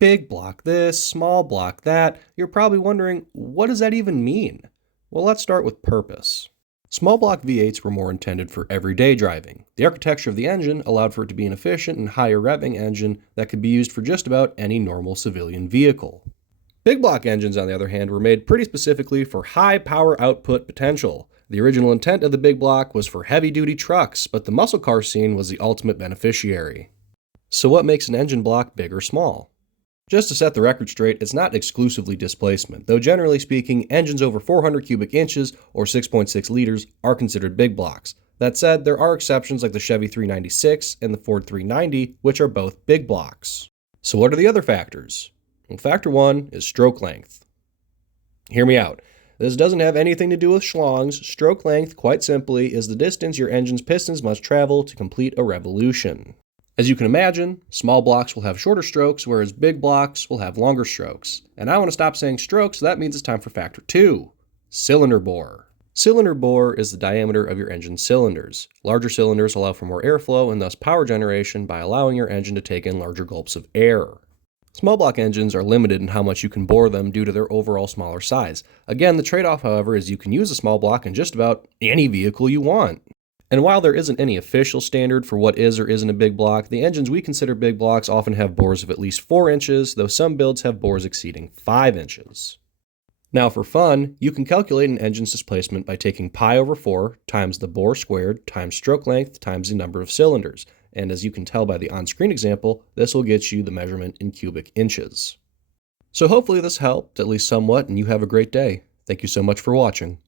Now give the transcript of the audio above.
Big block this, small block that. You're probably wondering, what does that even mean? Well, let's start with purpose. Small block V8s were more intended for everyday driving. The architecture of the engine allowed for it to be an efficient and higher revving engine that could be used for just about any normal civilian vehicle. Big block engines, on the other hand, were made pretty specifically for high power output potential. The original intent of the big block was for heavy-duty trucks, but the muscle car scene was the ultimate beneficiary. So what makes an engine block big or small? Just to set the record straight, it's not exclusively displacement, though generally speaking, engines over 400 cubic inches or 6.6 liters are considered big blocks. That said, there are exceptions like the Chevy 396 and the Ford 390, which are both big blocks. So what are the other factors? Well, factor one is stroke length. Hear me out. This doesn't have anything to do with schlongs. Stroke length, quite simply, is the distance your engine's pistons must travel to complete a revolution. As you can imagine, small blocks will have shorter strokes, whereas big blocks will have longer strokes. And I want to stop saying strokes, so that means it's time for factor 2, cylinder bore. Cylinder bore is the diameter of your engine's cylinders. Larger cylinders allow for more airflow and thus power generation by allowing your engine to take in larger gulps of air. Small block engines are limited in how much you can bore them due to their overall smaller size. Again, the trade-off, however, is you can use a small block in just about any vehicle you want. And while there isn't any official standard for what is or isn't a big block, the engines we consider big blocks often have bores of at least 4 inches, though some builds have bores exceeding 5 inches. Now for fun, you can calculate an engine's displacement by taking pi over 4 times the bore squared times stroke length times the number of cylinders. And as you can tell by the on-screen example, this will get you the measurement in cubic inches. So hopefully this helped, at least somewhat, and you have a great day. Thank you so much for watching.